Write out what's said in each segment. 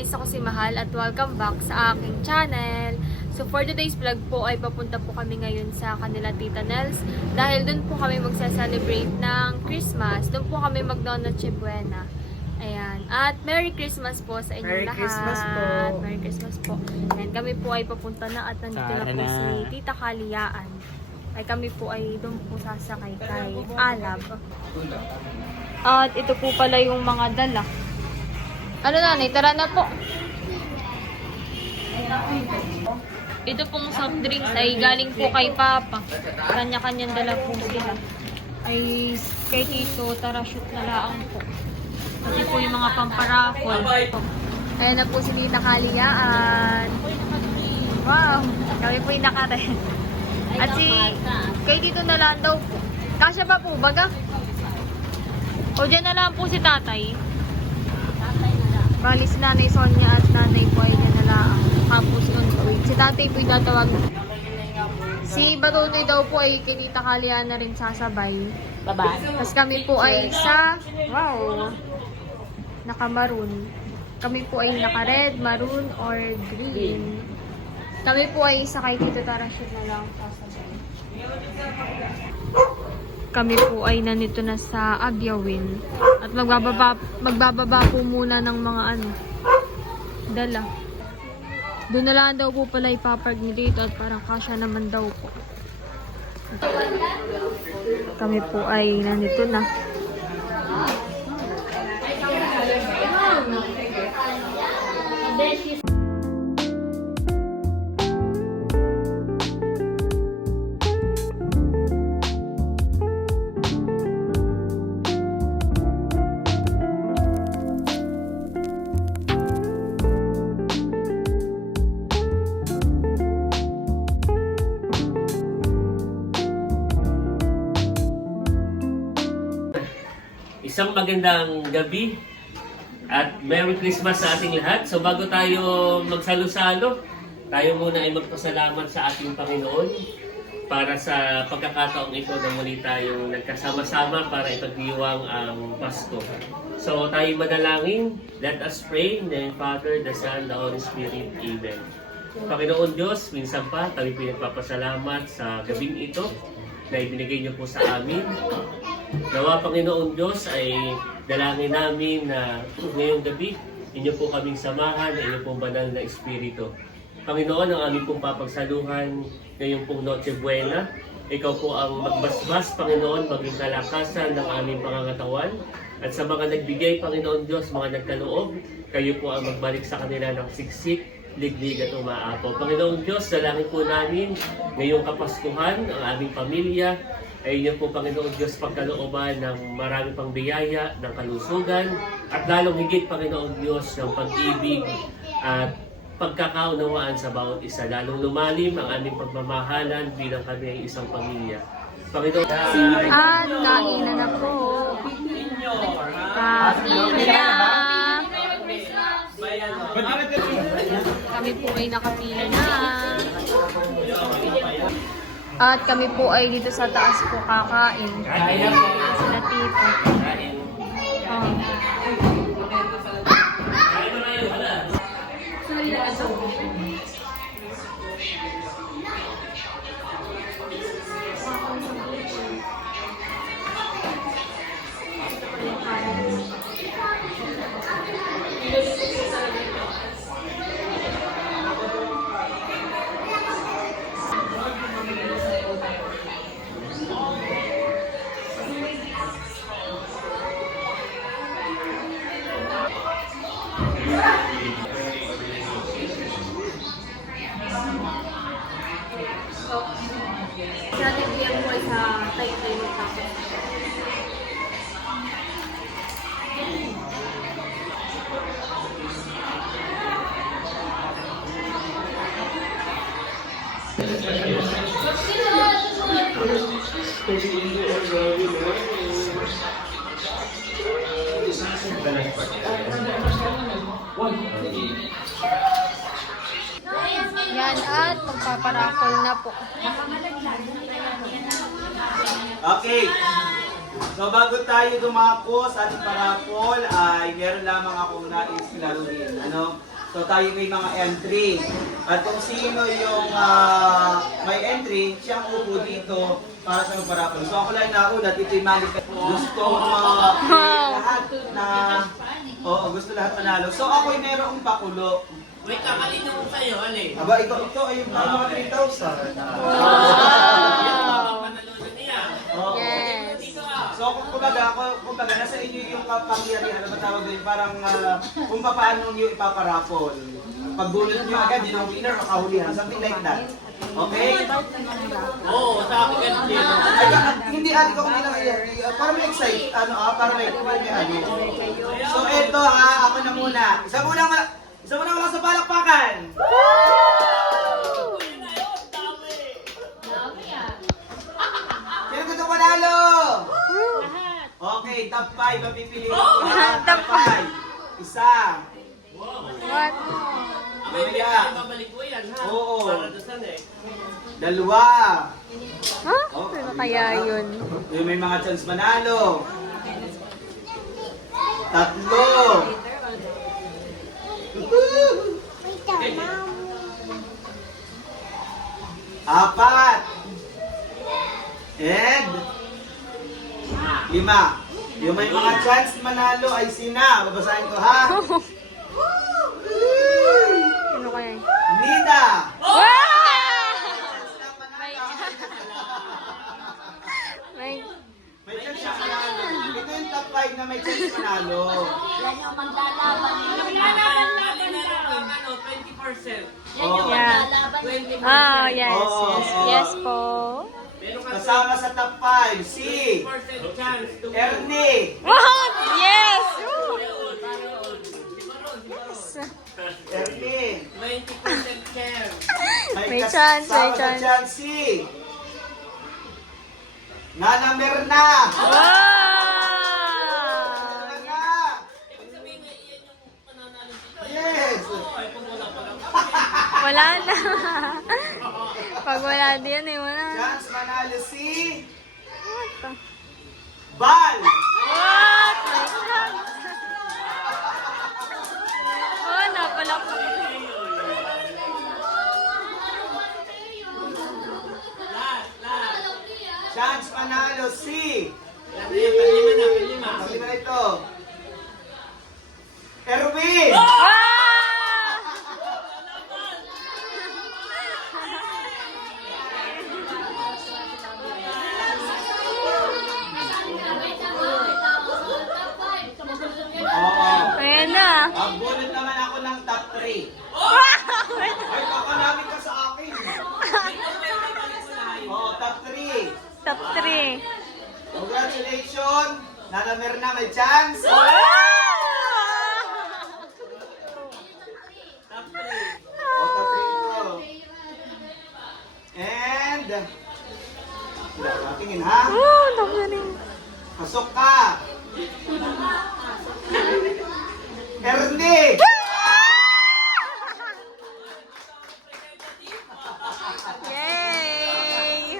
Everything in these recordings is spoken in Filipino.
guys, ako si Mahal at welcome back sa aking channel. So for today's vlog po ay papunta po kami ngayon sa kanila Tita Nels dahil doon po kami magsa-celebrate ng Christmas. Doon po kami mag-Noche Buena. Ayan. At Merry Christmas po sa inyong lahat. Christmas po. Merry Christmas po. Ayan, kami po ay papunta na at nandito na po si Tita Kaliyaan. Ay kami po ay doon po sasakay kay Alab. At ito po pala yung mga dala. Ano nanay, tara na po. Ito pong soft drinks ay galing po kay Papa. Kanya-kanyang dala po sila. Ay kay Tito, tara shoot na lang po. Pati po yung mga pamparapol. Ayan na po si Tita Kaliyaan. Wow, kami po yung nakarin. At si kay Tito na lang daw po. Kasya pa po baga? O dyan na lang po si tatay. Bali si Nanay Sonia at Nanay po ay dyan na lang. Tapos si tatay po yung tatawag. Si Batutoy daw po ay kay Tita Kaliyaan na rin sasabay. Bye-bye. Tapos kami po ay sa, wow, naka-maroon. Kami po ay naka-red, maroon, or green. Kami po ay sa kay Tito Tarashoot na lang sasabay. Kami po ay nandito na sa Abyawin. At magbababa po muna ng mga dala. Doon na lang daw po pala ipapark ni dito at parang kasya naman daw po. Kami po ay nandito na. Isang magandang gabi at Merry Christmas sa ating lahat. So bago tayo magsalo-salo, tayo muna ay magpasalamat sa ating Panginoon para sa pagkakataong ito na muli tayong nagkasama-sama para ipagdiwang ang Pasko. So tayo manalangin, let us pray in the name of the Father, the Son, the Holy Spirit. Amen. Panginoon Diyos, minsan pa kami pinagpapasalamat sa gabing ito na ibinigay niyo po sa amin. Nawa Panginoon Diyos ay dalangin namin na ngayong gabi, inyo po kaming samahan na inyong pong banal na Espiritu. Panginoon, ang aming pong papagsaluhan ngayong pong Noche Buena. Ikaw po ang magbasbas, Panginoon, maging kalakasan ng aming pangangatawan. At sa mga nagbigay, Panginoon Diyos, mga nagkaloob, kayo po ang magbalik sa kanila ng siksik, liglig at umaapaw. Panginoon Diyos, dalangin po namin ngayong Kapaskuhan, ang aming pamilya, ay inyo po, Panginoon Diyos, pagkalooban ng marami pang biyaya, ng kalusugan, at lalong higit, Panginoon Diyos, ng pag-ibig at pagkakaunawaan sa bawat isa. Lalong lumalim ang aming pagmamahalan bilang kami ay isang pamilya. Panginoon, At kainan na po. Kainan na. Kami po ay nakapila na. At kami po ay dito sa taas po kakain. Sila Tito. Natin biyang po ay sa tayo-tayo ng tapo. Yan at magpaparakol na po. Okay. So bago tayo dumako sa ating parapol ay meron lamang akong nais laruin. Ano? So tayo may mga entry. At kung sino yung may entry, siyang upo dito para sa parapol. So ako lang nauna, dito yung mali. Gusto lahat na, oo, gusto lahat manalo. So ako'y merong pakulo. Wait, kakalino ko sa'yo, Ali. Aba, ito ay yung mga 3,000. Panalunan niya. Oo. Yes. Dito ah. So kumbaga, nasa inyo yung kapangyarihan, ano ba tawag din, parang kung paano nyo ipaparapol. Pagbunot nyo agad, yun ang winner o kahulihan, something like that. Okay? Oo, sa akin ganun din. Hindi ali ko hindi lang para may excite, para may ali. So eto ako na muna. Isa muna wala sa palakpakan. Sino gusto panalo? Okay, top 5 ang pipiliin ko. Top 5. Isa. What? Mamaya. Babalik ko yan, ha? Oo. Para doon eh. Dalawa. Huh? Ano kaya yun? Yung may mga chance manalo. Tatlo. Apat. And 5. Yung may mga chance manalo ay sina. Babasahin ko ha. Ano kaya yun? Nida. Wow! May... May chance siya manalo. Ito yung top 5 na may chance manalo. Ano, 20%. Oh. Yeah. 20%. Ah, yes, Oo, yes. oo. Yes po. Meron ka Kasama sa top 5 si 20% chance to win. Ernie. Wow! Yes! Woo! Ernie. 20% chance. May chance, may kasama sa chance. chance si Nana Merna. Wow! Nana. Ibig sabihin nga, iyan yung pananalo dito. Yes. Ay, kung wala pa lang. Wala na. Pag wala din, wala. Chance manalo si What? Bal. What? My chance. Oh, napala ko. Last. Chance manalo si Yan, panlima na, panlima. Pag-lima na ito. Erwin. Ah! Oo. Ayan na. Bunot naman ako ng top 3. Wow! Ay, kakalapit ka sa akin. Oo, top 3. Top 3. Congratulations! Nana Merna, may chance. Wow! Top 3. Oo, top 3 ito. And... Tingin ha? Oh, top 3. Pasok ka! Ernie! Yay!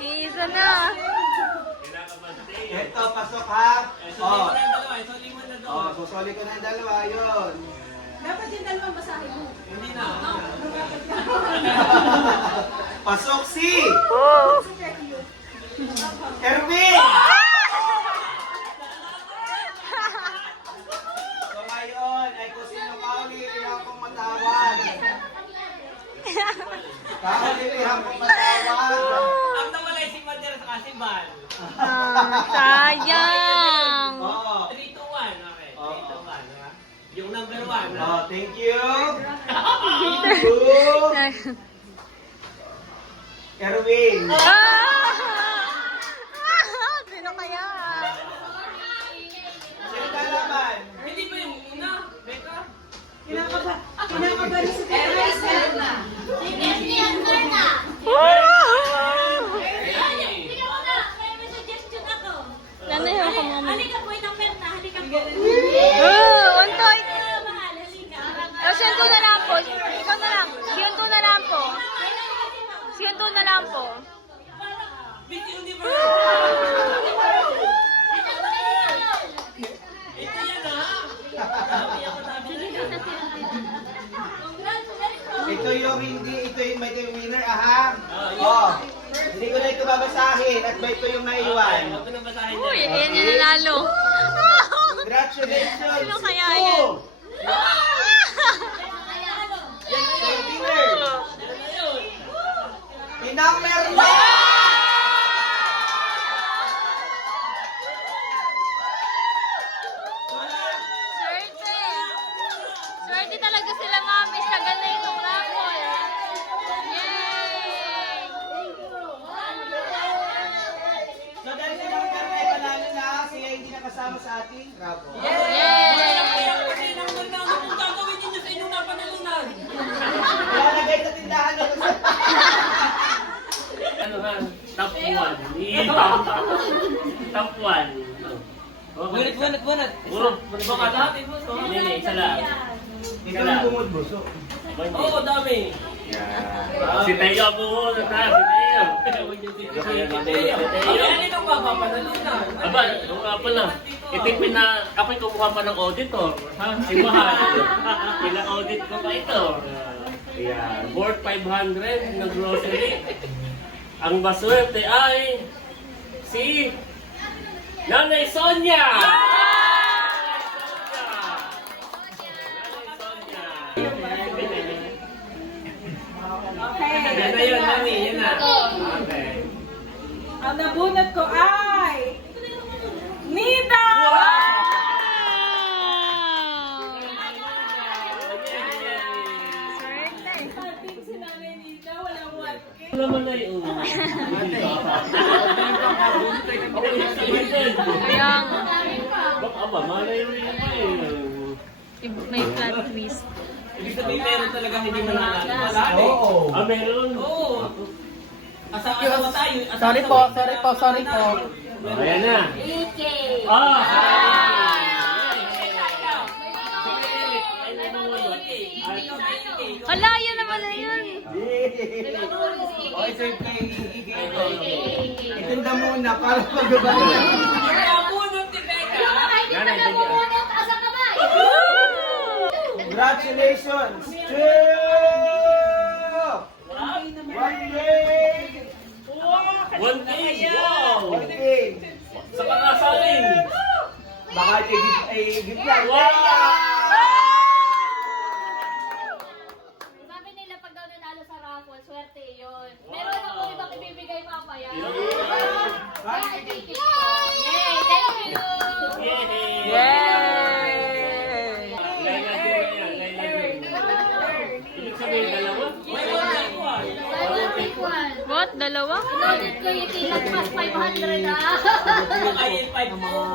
Isa na. Ito, pasok ha? Oo. Ito lima na doon. Oh, susoli ko na yung dalawa, yun. Dapat yung dalawang basahin mo. Hindi na. Pasok si Oh. Erwin! So ngayon, ay kung sino kaulilihan kong matawag. Kaulilihan kong matawag. Ang nawalay si Mander sa Kasiban. Sayang. Oo. 3 to 1. Okay. 3 to Oo. 1. Ha? Yung number 1. Ha? Oh, thank you. Two. Erwin. Sino kaya? Sino kalaban? Hindi ba yung una? Becca? Kinakabahan si Ernest na. Lalo yung kumama. Halika po, itang perna. Halika po. Untoy. Mahal, halika. Siyento na lang po. Ikaw na lang. Siyento na lang po. Siyento na lang po. Miss Universe! Ito yung may ito yung winner, aha. Oh. Hindi ko na ito babasahin at ba ito yung naiwan. Uy, ayan yung nanalo. Congratulations! Sino kaya to yan? the winner! Inang Merla! Swerte. Swerte talaga sila mami sa ganitong raffle. Yay! So dahil si Ma'am Carmen ay panalo na, siya hindi nakasama sa ating raffle. Yay! Wala na guys sa tindahan na Ano ha? Top 1. Top 1. Bunot. Baka lahat mo. Hindi, isa lang. Ito yung bumod buso. Oo, dami. Si Teo bumunot ha. Si Teo. Ano yung papapanalunan? Aba, yung nga pala. Ito yung ako'y kumuha pa ng auditor. Ha? Si Mahal. Pina-audit ko pa ito. Ayan. Worth 500 na grocery. Ang baswerte ay si Nanay Sonia! Yan na yun, Nani. Yan na. Okay. Ang nabunot ko ay Nita! Ating si Nanay Nita, walang 1K. Ano naman na yun? Kaya nga. Baka ba, malay mo yun pa eh. May plot twist. Ibig sabihin meron talaga hindi mananalo. Oo. Ah, meron? Oo. Asawa tayo. Sorry po. Ayan na. Ah! Hala, yun naman na yun. O ito yung kay itinda muna para magbabalik. Congratulations to 1K! 1K! Wow! 1K! Sa pakasaling! Baka i-give yan. Sabi nila pag daw nanalo sa raffle, swerte yun. Meron ako ibang ibibigay mamaya. Kaya i-ticket ko. Yay! Thank you! Ibig sabihin, dalawa? What? Dalawa? Audit ko yung tilang mas 500 ah. Ay, 5 mo.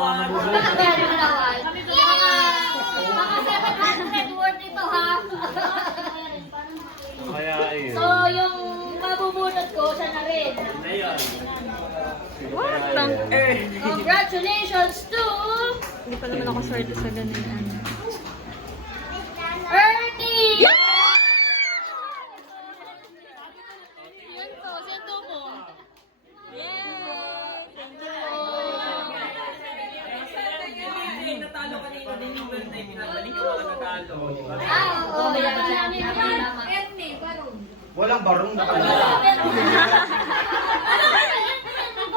Baka 700 worth ito ha. Kaya yun. So yung mabubunot ko, siya na rin. Ngayon. What the? Congratulations to Hindi pa naman ako swerte sa ganyan. Ernie! Yan to, sento mo. Yay! Thank you. Hindi natalo kanina din yung belt na ibinabalik yung mga natalo. Oo, yan. Walang barong na pala.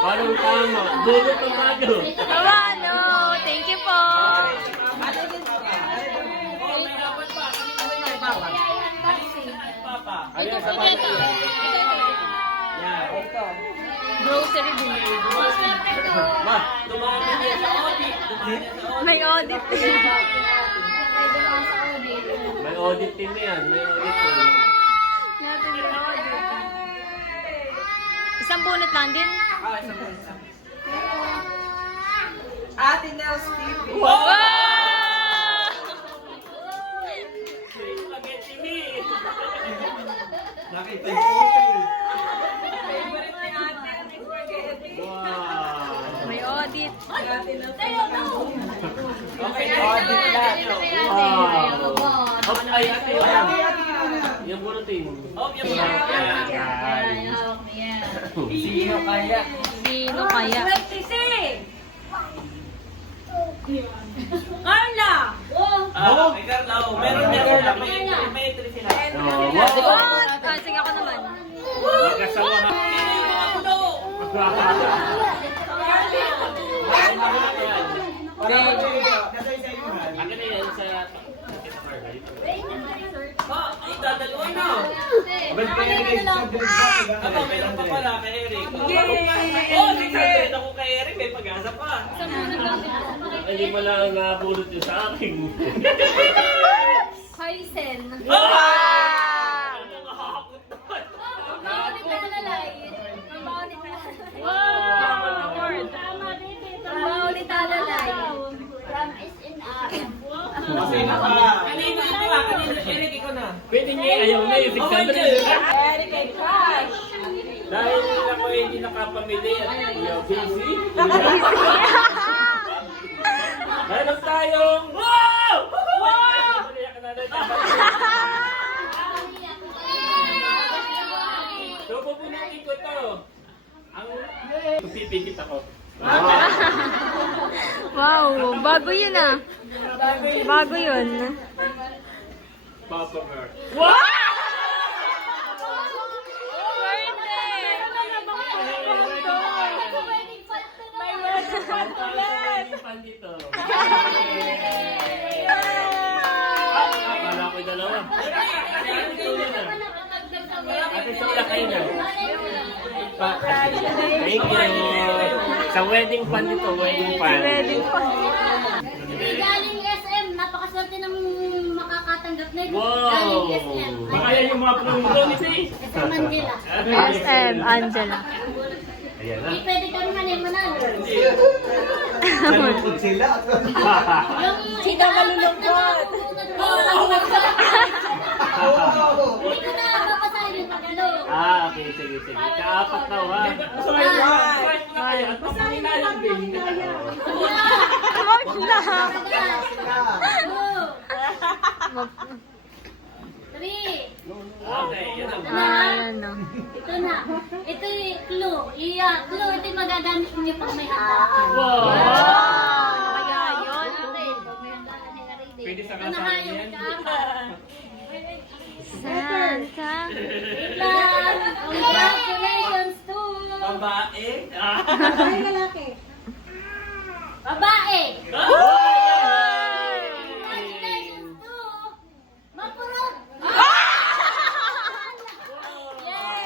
Parang tama. Bunot ang bago. Hello! Thank you po! Ito po dito. Grocery bill. Ma, dumami niya sa audit. May audit. May audit team yan. May audit team. Isang bunot lang din. Ate Nels TV. Wow! Spaghetti me. Nakita yung okay. Wow. May audit. Okay, audit lang. Wow. Ay, ate yun. Yung bunutin. Oh, yung bunutin. Sino kaya? Sino kaya? 26! Carla! Oh, May Carla, meron may entry sila. What? Ah, sige ako naman. Magkasawa ha. Akin na yan sa... Ay, dadalawa na. Ako, meron pa pala kay Eric. Oh, 600 ako kay Eric. May pag-asa pa. Hindi mo lang nabulot yun sa akin. Hoisen. Mabaho ni Talalay. Mabaho ni Talalay. Mabaho ni Talalay. From SNR. Masaya pa. Kanina ito nga. Kanina, Eric, ikaw na. Pwede niya, ayaw na yung 600. Eric ay crush. Dahil ako hindi nakapamili at busy. Meron tayong... Wow! Wow! So, pupunutin ko to. Ang... Pipikit ako. Wow, bago yun ah. Bago yun. Papa Bear. Wow! Fan dito. Akala ko'y dalawa. Ate Sola, kayo na. Thank you. Sa wedding fan dito, wedding fan. Wedding pa. Galing SM, napakaswerte ng makakatanggap na ito. Wow! Galing SM. Baka yan yung mga promise eh. SM Manila. SM, Angela. Ayan na. Hindi pwede kami manalo. Nalungkot sila. Sino malulungkot? Hindi ko na papasahin yung pagalo. Okay, sige. Kaapat na ha. At pasaminayan din. Wag na. Three. Okay, yan ang Ayan na. Ito na. Ito yung clue. Clue. Ito yung magagamit niyo pag may handaan. wow! Kaya yun. Pwede sa Ito na nga yung kaapat. Santa. Congratulations to Babae. babae. Congratulations to Mapurog. Yay!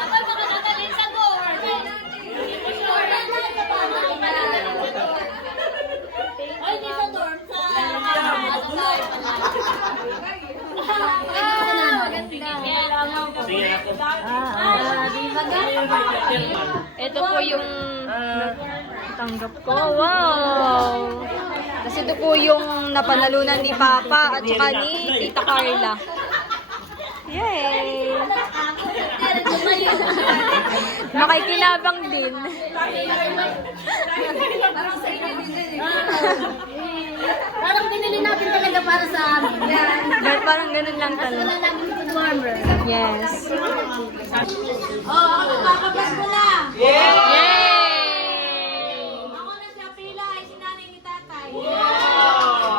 Dapat makakagaling sa board. Ay, hindi sa dorm. Maganda. Sige ako. Ito po yung tanggap ko. Wow! Kasi ito po yung napanalunan ni Papa at saka ni Tita Carla. Yay! Makikinabang din. Parang binili natin talaga para sa amin. Parang ganun lang Wala talaga. namin warmer. Yes. Ako magpapapas ko na. Yay! Ako na siya pila ay si nanay ni tatay.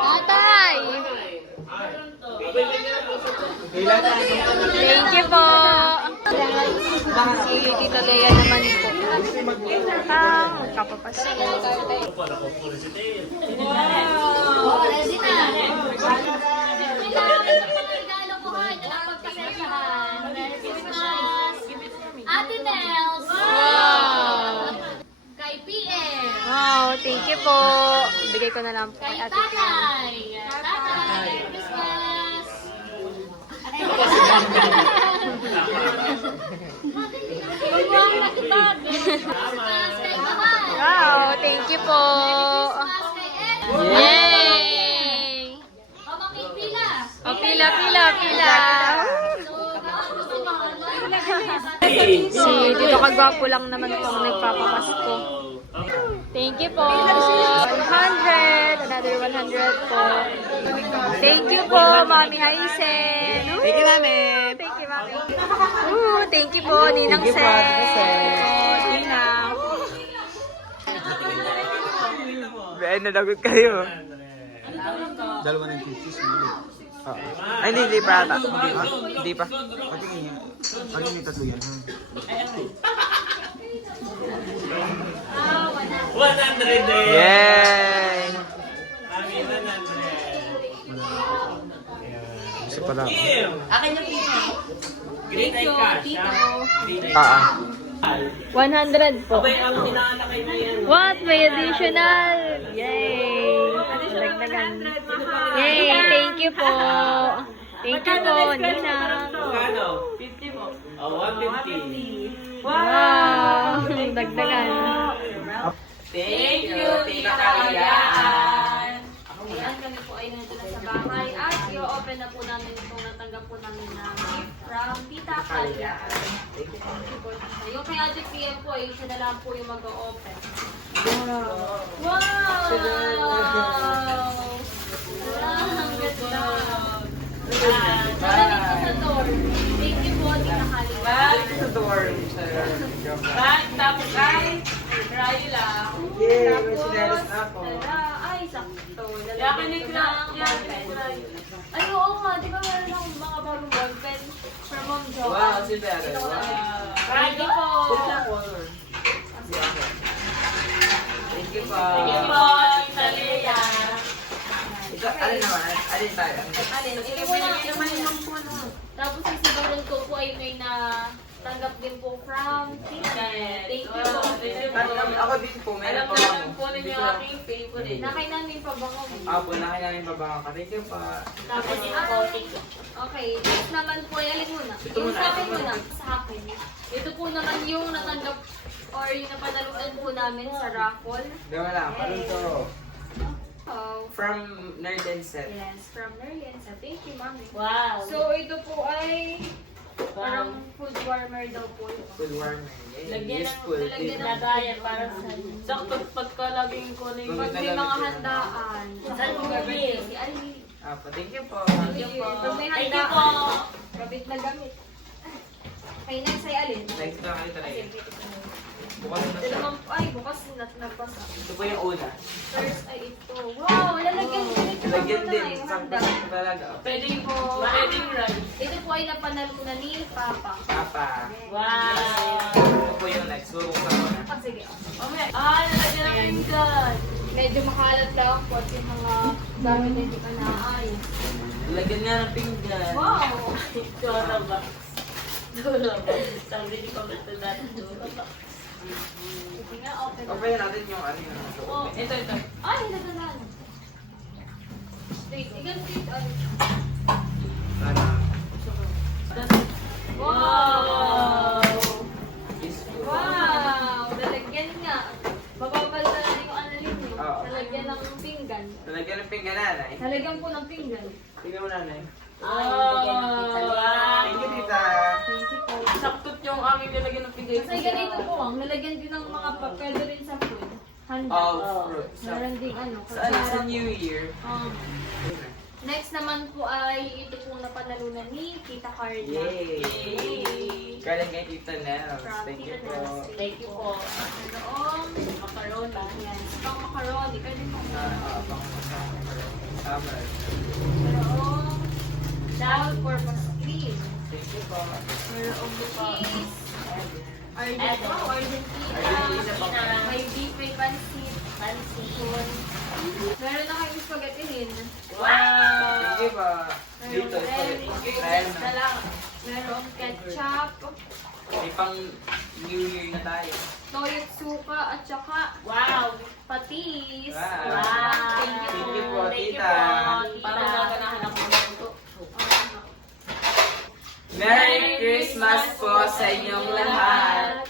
Tatay! Ilan na? Thank you po! Si Tita Lea naman po. Kapapas. Para ko puro si Teo. Oh, ready na. Regalo ko ha. Ito lang pagpasensyahan. Merry Christmas. Ate Nels. Wow! Kay PM. Wow, thank you po. Bigay ko na lang po Kay kay Ate Pia. tatay. Tatay. Merry Christmas. Huwag na kita. Christmas kay Mahal. Wow, thank you po. Christmas kay Ed. Yay! Mama kay Pila. Oh, pila. So, ako si Mahal. Si Tito Kagwapo lang naman po ang nagpapapasko. Thank you po. 100. Another 100 po. Thank you po, Mami Haisen. Thank you, Mami. Thank you, Mami. Thank you po, Ninang Sen. Ninang. Nalagot kayo. Dalawa ng pieces. Hindi. Ay, hindi pa ata. Ha? Hindi pa. Patingin niya. Ano may tatlo yan? Ha? 100 eh. Yay! Amin, 100. Kasi pala. Kim! Akin yung pina. Green eye cash, ha? Green eye Ah, 100 po. Abay, ang inaalakay mo yan. What? May additional! Yay! Dagdagan. Yay! Thank you po. Thank you po, Nina. Kano? 50 po. Oh, 150. Wow! Dagdagan. Thank you, Tita Kalayaan. Ayan, kami po ay nandun na sa bahay at i-open na po namin itong natanggap po namin na gift from Tita Kalia. Thank you po. Yung kay Ate PM po, siya na lang po yung mag-open. Wow! Ang ganda! Malamig po sa door. Thank you po, Tita Kalia. Bag sa dorm. Bag, tapos ay, dry lang. Yay! Tapos, ay, sakto. Yakinig na, yakinig na. Ay, oo nga. Di ba meron akong mga bagong ballpen from Mom Jo? Wow, si Dara. Ito ko lang. Bag Thank you po. color. Thank you po. Thank you po, Tita Lea. Ito, alin naman? Alin tayo? Alin, ito po lang. Ito po lang. Tapos yung si Baron ko po ay may na tanggap din po from Tita. Thank you po. Ako din po, meron Alam pa na ako. lang po ninyo aking favorite. Nakay namin pa ba mo? Ako, laki namin babaka ka. Thank you po. Tapos, okay. Next naman po, alin muna. Yung sa akin muna. Sa akin. Ito po naman yung natanggap or yung napanalunan po namin sa raffle. Gawa lang, parang to. Oh. From Nerd and Set. Yes, from Marian. So, thank you, Mami. Wow. So, ito po ay parang food warmer daw po. Food warmer. Yay. Lagyan ng Useful. lalagyan ng lagayan para sa sakto pagkalaging ko na yung Pag may mga handaan. Saan mo gawin? Si Ali. Thank you po. Thank you po. Pag may Thank you po. handaan. Gamit na gamit. Kay next ay alin? Thanks na kayo talaga. Bukas na Ito siya. naman po, ay bukas na nagpasa. Ito po yung una. First ay ito. Wow, lalagyan din ito. Lagyan din. Yung Sakto handa. talaga. Pwedeng po, pwedeng rice. Ito po ay napanalunan ni Papa. Papa. Wow. Ito po yung next. Bubuksan ko na. Ah, sige. Nalagyan ng pinggan. Medyo makalat lang po at yung mga gamit na hindi ka naayos. Lagyan nga ng pinggan. Wow! Dora box. Dora box. Sabi ni Papa ito dati, Dora box. Sige nga, open na. Open natin yung ano yun. Oh, Ito. ay, nagdanan. Wait, igantit. Para. Wow! Useful. Wow! Lalagyan nga. Mapapalta na yung ano ninyo. Oo. Lalagyan ng pinggan. Lalagyan ng pinggan nanay. Lalagyan po ng pinggan. Tingnan mo nanay. Wow. Thank you, tita. Thank you po. Saktot yung aming nilagyan ng pinggan. Kasi ganito po ang lalagyan din ng mga papel rin sa food. Handa. Fruits. Meron ding ano. Sa New Year. Next naman po ay ito pong napanalunan ni Tita Carla. Yay! Galing kay Tita Nels. From Thank you Tita po. Nels. Thank you po. Mayroong macaroni. Yan. Pang macaroni. Pwede po. Tama. Mayroong all-purpose cream. Thank you po. Mayroong cheese. Eto. Argentina. May beef, may pancit. Pancit. Meron na kayong spaghettihin. Wow. Thank you po. Mayroong Dito, egg. Trial na. Mayroong ketchup. May pang New Year na tayo. Toyo suka at saka Wow. patis. Wow. Thank you Thank you po, Thank you tita. po. Parang naganahan ako ng ito. Merry Christmas po sa inyong lahat.